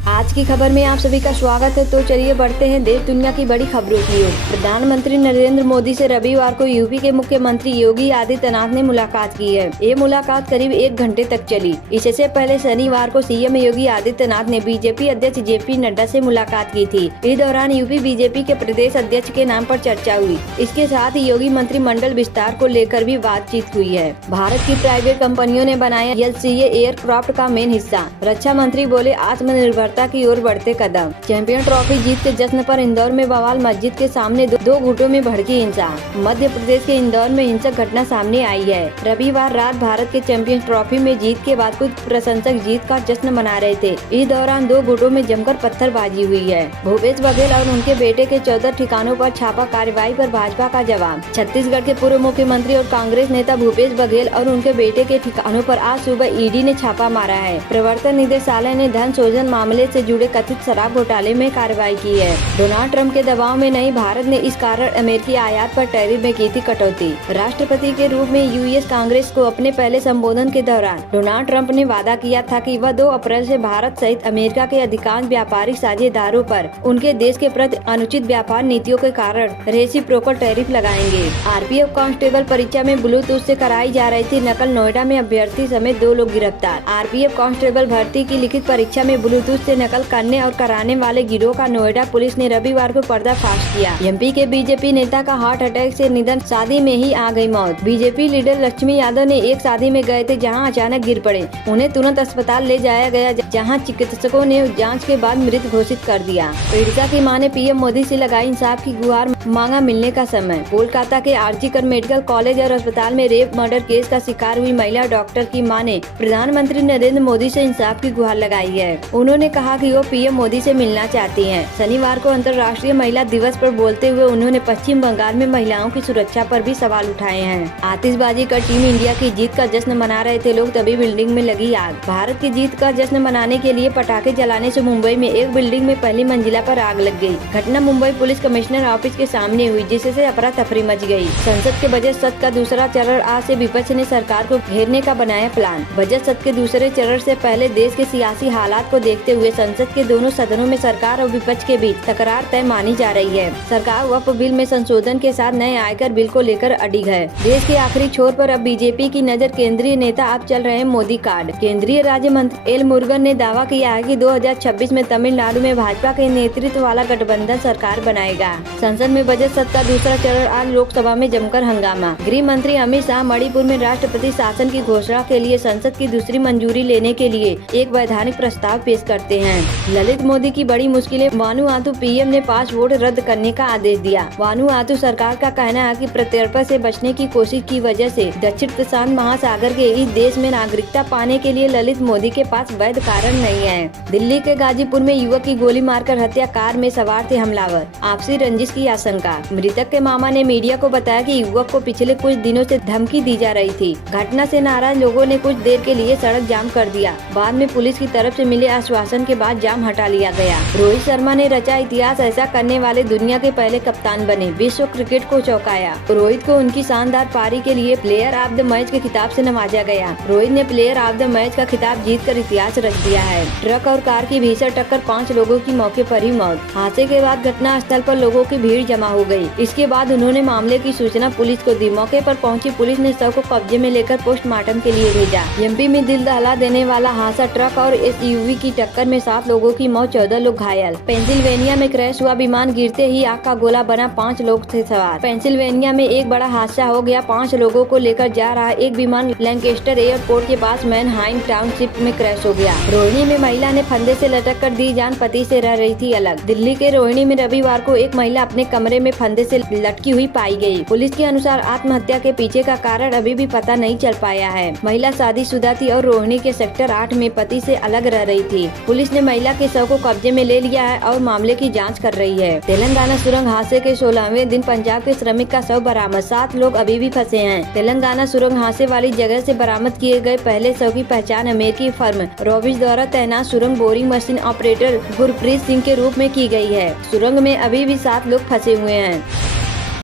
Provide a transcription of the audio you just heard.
आज की खबर में आप सभी का स्वागत है। तो चलिए बढ़ते हैं देश दुनिया की बड़ी खबरों की ओर। प्रधानमंत्री नरेंद्र मोदी से रविवार को यूपी के मुख्यमंत्री योगी आदित्यनाथ ने मुलाकात की है। ये मुलाकात करीब 1 घंटे तक चली। इससे पहले शनिवार को सीएम योगी आदित्यनाथ ने बीजेपी अध्यक्ष जेपी नड्डा से मुलाकात की थी। इस दौरान यूपी बीजेपी के प्रदेश अध्यक्ष के नाम पर चर्चा हुई। इसके साथ ही योगी मंत्रिमंडल विस्तार को लेकर भी बातचीत हुई है। भारत की प्राइवेट कंपनियों ने बनाया LCA एयरक्राफ्ट का मेन हिस्सा। रक्षा मंत्री बोले आत्मनिर्भरता की ओर बढ़ते कदम। चैंपियन ट्रॉफी जीत के जश्न पर इंदौर में बवाल, मस्जिद के सामने दो गुटों में भड़की हिंसा। मध्य प्रदेश के इंदौर में हिंसक घटना सामने आई है। रविवार रात भारत के चैंपियन ट्रॉफी में जीत के बाद कुछ प्रशंसक जीत का जश्न मना रहे थे। इस दौरान 2 गुटों में जमकर पत्थरबाजी हुई है। भूपेश बघेल और उनके बेटे के 14 ठिकानों पर छापा कार्रवाई पर भाजपा का जवाब। छत्तीसगढ़ के पूर्व मुख्यमंत्री और कांग्रेस नेता भूपेश बघेल और उनके बेटे के ठिकानों पर आज सुबह ईडी ने छापा मारा है। प्रवर्तन निदेशालय ने धन सृजन मामले से जुड़े कथित शराब घोटाले में कार्रवाई की है। डोनाल्ड ट्रंप के दबाव में नहीं, भारत ने इस कारण अमेरिकी आयात पर टैरिफ में की थी कटौती। राष्ट्रपति के रूप में यूएस कांग्रेस को अपने पहले संबोधन के दौरान डोनाल्ड ट्रंप ने वादा किया था कि वह 2 अप्रैल से भारत सहित अमेरिका के अधिकांश व्यापारिक साझेदारों पर उनके देश के प्रति अनुचित व्यापार नीतियों के कारण रेसिप्रोकल टैरिफ लगाएंगे। आरपीएफ कांस्टेबल परीक्षा में ब्लूटूथ से कराई जा रही थी नकल, नोएडा में अभ्यर्थी समेत 2 लोग गिरफ्तार। आरपीएफ कांस्टेबल भर्ती की लिखित परीक्षा में ब्लूटूथ से नकल करने और कराने वाले गिरोह का नोएडा पुलिस ने रविवार को पर्दाफाश किया। एमपी के बीजेपी नेता का हार्ट अटैक से निधन, शादी में ही आ गई मौत। बीजेपी लीडर लक्ष्मी यादव ने एक शादी में गए थे जहां अचानक गिर पड़े। उन्हें तुरंत अस्पताल ले जाया गया जहां चिकित्सकों ने जांच के बाद मृत घोषित कर दिया। पीड़िता की मां ने पीएम मोदी से लगाई इंसाफ की गुहार, मांगा मिलने का समय। कोलकाता के आरजीकर मेडिकल कॉलेज और अस्पताल में रेप मर्डर केस का शिकार हुई महिला डॉक्टर की मां ने प्रधानमंत्री नरेंद्र मोदी से इंसाफ की गुहार लगाई है। उन्होंने कहा कि वो पीएम मोदी से मिलना चाहती हैं। शनिवार को अंतर्राष्ट्रीय महिला दिवस पर बोलते हुए उन्होंने पश्चिम बंगाल में महिलाओं की सुरक्षा पर भी सवाल उठाए हैं। आतिशबाजी कर टीम इंडिया की जीत का जश्न मना रहे थे लोग, तभी बिल्डिंग में लगी आग। भारत की जीत का जश्न मनाने के लिए पटाखे जलाने से मुंबई में एक बिल्डिंग में पहली मंजिला पर आग लग गई। घटना मुंबई पुलिस कमिश्नर ऑफिस के सामने हुई, जिससे अफरा तफरी मच गई। संसद के बजट सत्र का दूसरा चरण आज से विपक्ष ने सरकार को घेरने का बनाया प्लान। बजट सत्र के दूसरे चरण से पहले देश के सियासी हालात को देखते हुए संसद के दोनों सदनों में सरकार और विपक्ष के बीच तकरार तय मानी जा रही है। सरकार वक्फ बिल में संशोधन के साथ नए आयकर बिल को लेकर अडिग है। देश के आखिरी छोर पर अब बीजेपी की नजर। केंद्रीय नेता अब चल रहे हैं मोदी कार्ड। केंद्रीय राज्य मंत्री एल मुरुगन ने दावा किया है कि 2026 में तमिलनाडु में भाजपा के नेतृत्व वाला गठबंधन सरकार बनाएगा। संसद में बजट सत्र का दूसरा चरण आज लोकसभा में जमकर हंगामा। गृह मंत्री अमित शाह मणिपुर में राष्ट्रपति शासन की घोषणा के लिए संसद की दूसरी मंजूरी लेने के लिए एक वैधानिक प्रस्ताव पेश करते हैं। ललित मोदी की बड़ी मुश्किलें, वानुआतु पीएम ने 5 वोट रद्द करने का आदेश दिया। वानुआतु सरकार का कहना है कि प्रत्यर्पण से बचने की कोशिश की वजह से दक्षिण प्रशांत महासागर के इस देश में नागरिकता पाने के लिए ललित मोदी के पास वैध कारण नहीं है। दिल्ली के गाजीपुर में युवक की गोली मारकर हत्या, कार में सवार थे हमलावर, आपसी रंजिश की आशंका। मृतक के मामा ने मीडिया को बताया कि युवक को पिछले कुछ दिनों से धमकी दी जा रही थी। घटना से नाराज लोगों ने कुछ देर के लिए सड़क जाम कर दिया। बाद में पुलिस की तरफ से मिले आश्वासन के बाद जाम हटा लिया गया। रोहित शर्मा ने रचा इतिहास, ऐसा करने वाले दुनिया के पहले कप्तान बने, विश्व क्रिकेट को चौंकाया। रोहित को उनकी शानदार पारी के लिए प्लेयर ऑफ द मैच के खिताब से नवाजा गया। रोहित ने प्लेयर ऑफ द मैच का खिताब जीतकर इतिहास रच दिया है। ट्रक और कार की भीषण टक्कर, 5 लोगों की मौके पर ही मौत। हादसे के बाद घटना स्थल पर लोगों की भीड़ जमा हो गई। इसके बाद उन्होंने मामले की सूचना पुलिस को दी। मौके पर पहुंची पुलिस ने शव को कब्जे में लेकर पोस्टमार्टम के लिए भेजा। एमपी में दिल दहला देने वाला हादसा, ट्रक और एसयूवी की टक्कर में 7 लोगों की मौत, 14 लोग घायल। पेंसिल्वेनिया में क्रैश हुआ विमान, गिरते ही आग का गोला बना, 5 लोग थे सवार। पेंसिल्वेनिया में एक बड़ा हादसा हो गया। 5 लोगों को लेकर जा रहा एक विमान लैंकेस्टर एयरपोर्ट के पास मैनहाइम टाउनशिप में क्रैश हो गया। रोहिणी में महिला ने फंदे से लटक कर दी जान, पति से रह रही थी अलग। दिल्ली के रोहिणी में रविवार को एक महिला अपने कमरे में फंदे से लटकी हुई पाई गई। पुलिस के अनुसार आत्महत्या के पीछे का कारण अभी भी पता नहीं चल पाया है। महिला शादीशुदा थी और रोहिणी के सेक्टर 8 में पति से अलग रह रही थी। पुलिस ने महिला के शव को कब्जे में ले लिया है और मामले की जांच कर रही है। तेलंगाना सुरंग हादसे के 16वें दिन पंजाब के श्रमिक का शव बरामद, 7 लोग अभी भी फंसे हैं। तेलंगाना सुरंग हादसे वाली जगह से बरामद किए गए पहले शव की पहचान अमेरिकी फर्म रॉबिस द्वारा तैनात सुरंग boring machine operator Gurpreet Singh के रूप में की गई है। सुरंग में अभी भी 7 लोग फंसे हुए हैं।